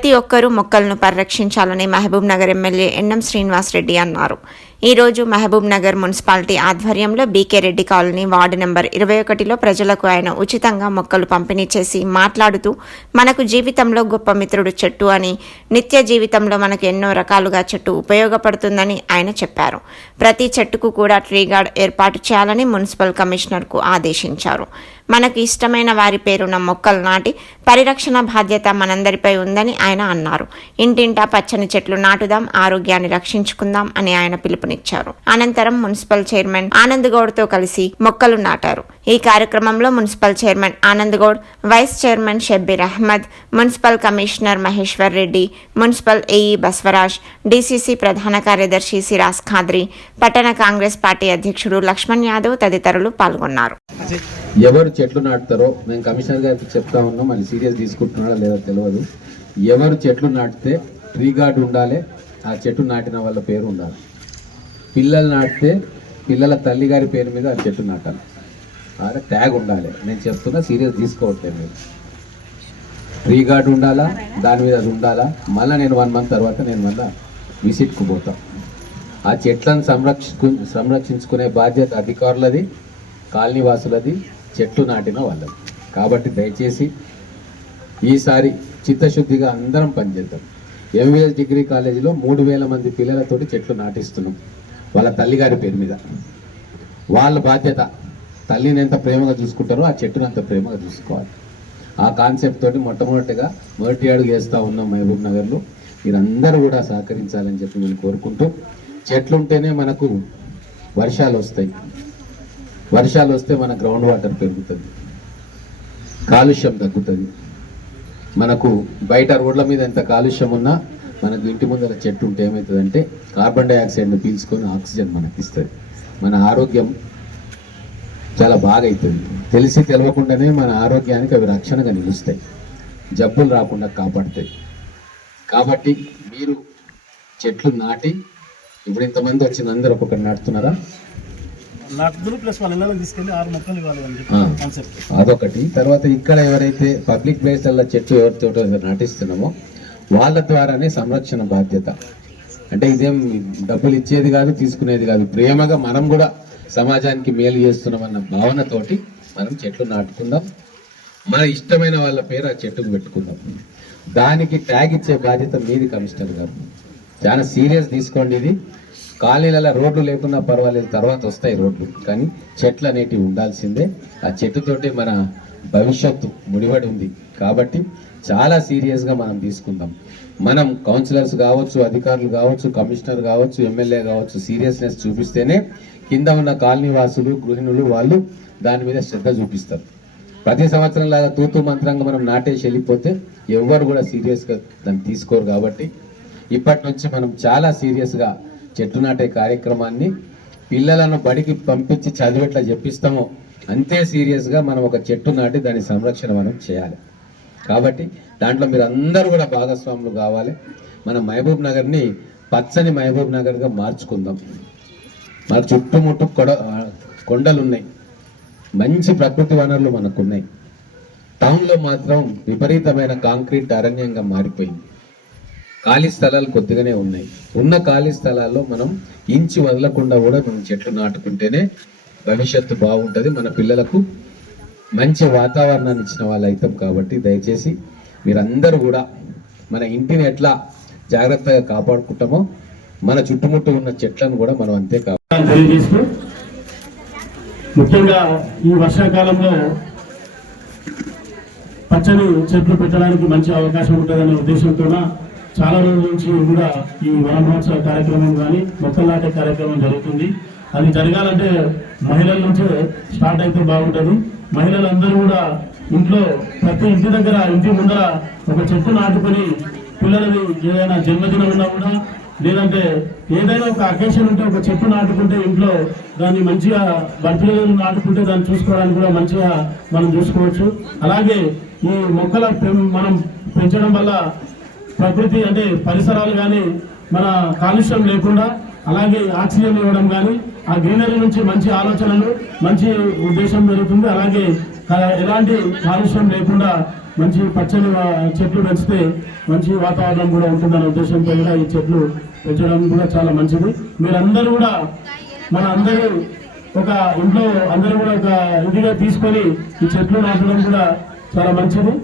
ప్రతి ఒక్కరూ మొక్కలను పరిరక్షించాలని మహబూబ్ నగర్ ఎమ్మెల్యే ఎన్ఎం శ్రీనివాస్ రెడ్డి అన్నారు. ఈరోజు మహబూబ్ నగర్ మున్సిపాలిటీ ఆధ్వర్యంలో BK Reddy colony ward number ఇరవై ఒకటిలో ప్రజలకు ఆయన ఉచితంగా మొక్కలు పంపిణీ చేసి మాట్లాడుతూ మనకు జీవితంలో గొప్ప మిత్రుడు చెట్టు అని నిత్య జీవితంలో మనకు ఎన్నో రకాలుగా చెట్టు ఉపయోగపడుతుందని ఆయన చెప్పారు. ప్రతి చెట్టుకు కూడా ట్రీ గార్డ్ ఏర్పాటు చేయాలని మున్సిపల్ కమిషనర్కు ఆదేశించారు. మనకు ఇష్టమైన వారి పేరున్న మొక్కలు నాటి పరిరక్షణ బాధ్యత మనందరిపై ఉందని ఆయన అన్నారు. ఇంటింటా పచ్చని చెట్లు నాటుదాం ఆరోగ్యాన్ని రక్షించుకుందాం అని ఆయన పిలుపునిచ్చారు అనంతరం మున్సిపల్ చైర్మన్ ఆనంద్ గౌడ్తో కలిసి మొక్కలు నాటారు. ఈ కార్యక్రమంలో municipal chairman Anand Goud vice chairman Shabbir Ahmed municipal commissioner Maheshwar Reddy municipal AE Baswaraj DCC ప్రధాన కార్యదర్శి సిరాస్ ఖాద్రి పట్టణ కాంగ్రెస్ పార్టీ అధ్యక్షుడు లక్ష్మణ్ యాదవ్ తదితరులు పాల్గొన్నారు. ఎవరు చెట్లు నాటుతారో మేము కమిషనర్ గారికి చెప్తా ఉన్నాం మళ్ళీ సీరియస్ తీసుకుంటున్నాడో లేదో తెలియదు. ఎవరు చెట్లు నాటితే ట్రీ గార్డ్ ఉండాలి ఆ చెట్టు నాటిన వాళ్ళ పేరు ఉండాలి. పిల్లలు నాటితే పిల్లల తల్లి గారి పేరు మీద ఆ చెట్టు నాటాలి అలా ట్యాగ్ ఉండాలి. నేను చెప్తున్నా సీరియస్ తీసుకోవట్లేదు మీరు. ట్రీ గార్డ్ ఉండాలా? దాని మీద అది ఉండాలా? మళ్ళీ నేను వన్ మంత్ తర్వాత నేను మళ్ళీ విసిట్కు పోతా. ఆ చెట్లను సంరక్షకు సంరక్షించుకునే బాధ్యత అధికారులది కాలనీ వాసులది చెట్లు నాటిన వాళ్ళది. కాబట్టి దయచేసి ఈసారి చిత్తశుద్ధిగా అందరం పనిచేద్దాం. ఎంవీఎస్ డిగ్రీ కాలేజీలో మూడు వేల మంది పిల్లలతోటి చెట్లు నాటిస్తున్నాం. వాళ్ళ తల్లిగారి పేరు మీద. వాళ్ళ బాధ్యత తల్లిని ఎంత ప్రేమగా చూసుకుంటారో ఆ చెట్టును అంత ప్రేమగా చూసుకోవాలి. ఆ కాన్సెప్ట్ తోటి మొట్టమొదటిగా మొదటి అడుగు వేస్తూ ఉన్నాం మహబూబ్ నగర్లో మీరందరూ కూడా సహకరించాలని చెప్పి నేను కోరుకుంటూ చెట్లు ఉంటేనే మనకు వర్షాలు వస్తాయి. వర్షాలు వస్తే మన గ్రౌండ్ వాటర్ పెరుగుతుంది. కాలుష్యం తగ్గుతుంది. మనకు బయట రోడ్ల మీద ఎంత కాలుష్యం ఉన్నా మనకు ఇంటి ముందర చెట్టు ఉంటే ఏమవుతుందంటే కార్బన్ డైఆక్సైడ్ని పీల్చుకొని ఆక్సిజన్ మనకి ఇస్తుంది. మన ఆరోగ్యం చాలా బాగా అవుతుంది. తెలిసి తెలవకుండానే మన ఆరోగ్యానికి అవి రక్షణగా నిలుస్తాయి. జబ్బులు రాకుండా కాపాడుతాయి. కాబట్టి మీరు చెట్లు నాటి ఇప్పుడు ఇంతమంది వచ్చిన అందరూ ఒక్కొక్కటి నాటుతున్నారా? అదొకటి. తర్వాత ఇక్కడ ఎవరైతే పబ్లిక్ ప్లేస్లలో చెట్టు ఎవరితో నాటిస్తున్నామో వాళ్ళ ద్వారానే సంరక్షణ బాధ్యత. అంటే ఇదేం డబ్బులు ఇచ్చేది కాదు తీసుకునేది కాదు. ప్రేమగా మనం కూడా సమాజానికి మేలు చేస్తున్నామన్న భావనతోటి మనం చెట్లు నాటుకుందాం. మన ఇష్టమైన వాళ్ళ పేరు ఆ చెట్టుకు పెట్టుకుందాం. దానికి ట్యాగ్ ఇచ్చే బాధ్యత మీది కమిషనర్ గారు. చాలా సీరియస్ తీసుకోండి ఇది. కాలనీలలో రోడ్లు లేకున్నా పర్వాలేదు తర్వాత వస్తాయి రోడ్లు. కానీ చెట్లు అనేటివి ఉండాల్సిందే. ఆ చెట్టుతోటి మన భవిష్యత్తు ముడిపడి ఉంది. కాబట్టి చాలా సీరియస్గా మనం తీసుకుందాం. మనం కౌన్సిలర్స్ కావచ్చు అధికారులు కావచ్చు కమిషనర్ కావచ్చు ఎమ్మెల్యే కావచ్చు సీరియస్నెస్ చూపిస్తేనే కింద ఉన్న కాలనీ వాసులు గృహిణులు వాళ్ళు దాని మీద శ్రద్ధ చూపిస్తారు. ప్రతి సంవత్సరం లాగా తూతు మంత్రంగా మనం నాటేసి వెళ్ళిపోతే ఎవ్వరు కూడా సీరియస్గా దాన్ని తీసుకోరు కాబట్టి ఇప్పటి నుంచి మనం చాలా సీరియస్గా చెట్టు నాటే కార్యక్రమాన్ని పిల్లలను బడికి పంపించి చదివేట్లా చెప్పిస్తామో అంతే సీరియస్గా మనం ఒక చెట్టు నాటి దాని సంరక్షణ మనం చేయాలి. కాబట్టి దాంట్లో మీరు అందరూ కూడా భాగస్వాములు కావాలి. మన మహబూబ్ నగర్ని పచ్చని మహబూబ్ నగర్గా మార్చుకుందాం. మన చుట్టుముట్టు కొడ కొండలు ఉన్నాయి మంచి ప్రకృతి వనరులు మనకున్నాయి. టౌన్లో మాత్రం విపరీతమైన కాంక్రీట్ అరణ్యంగా మారిపోయింది. ఖాళీ స్థలాలు కొద్దిగానే ఉన్నాయి. ఉన్న ఖాళీ స్థలాల్లో మనం ఇంచి వదలకుండా కూడా మనం చెట్లు నాటుకుంటేనే భవిష్యత్తు బాగుంటుంది. మన పిల్లలకు మంచి వాతావరణాన్ని ఇచ్చిన వాళ్ళు అవుతాం కాబట్టి దయచేసి మీరందరూ కూడా మన ఇంటిని ఎట్లా జాగ్రత్తగా కాపాడుకుంటామో మన చుట్టుముట్టు ఉన్న చెట్లను కూడా మనం అంతే తెలియజేస్తూ ముఖ్యంగా ఈ వర్షాకాలంలో పచ్చని చెట్లు పెట్టడానికి మంచి అవకాశం ఉంటుందనే ఉద్దేశంతో చాలా రోజుల నుంచి కూడా ఈ వన మహోత్సవ కార్యక్రమం కానీ మొక్కలు నాటే కార్యక్రమం జరుగుతుంది. అది జరగాలంటే మహిళల నుంచే స్టార్ట్ అయితే బాగుంటుంది. మహిళలందరూ కూడా ఇంట్లో ప్రతి ఇంటి దగ్గర ఇంటి ముందర ఒక చెట్టు నాటుకొని పిల్లలది ఏదైనా జన్మదినం ఉన్నా కూడా లేదంటే ఏదైనా ఒక అకేషన్ ఉంటే ఒక చెట్టు నాటుకుంటే ఇంట్లో దాన్ని మంచిగా బర్త్డే నాటుకుంటే దాన్ని చూసుకోవడానికి కూడా మంచిగా మనం చూసుకోవచ్చు. అలాగే ఈ మొక్కల మనం పెంచడం వల్ల ప్రకృతి అంటే పరిసరాలు కానీ మన కాలుష్యం లేకుండా అలాగే ఆక్సిజన్ ఇవ్వడం కానీ ఆ గ్రీనరీ నుంచి మంచి ఆలోచనలు మంచి ఉద్దేశం పెరుగుతుంది అలాగే ఎలాంటి కాలుష్యం లేకుండా మంచి పచ్చని చెట్లు పెంచితే మంచి వాతావరణం కూడా ఉంటుందనే ఉద్దేశంతో కూడా ఈ చెట్లు పెంచడం కూడా చాలా మంచిది. మీరందరూ కూడా మన అందరూ ఒక ఇంట్లో అందరూ కూడా ఒక ఇదిగా తీసుకొని ఈ చెట్లు నాటడం కూడా చాలా మంచిది.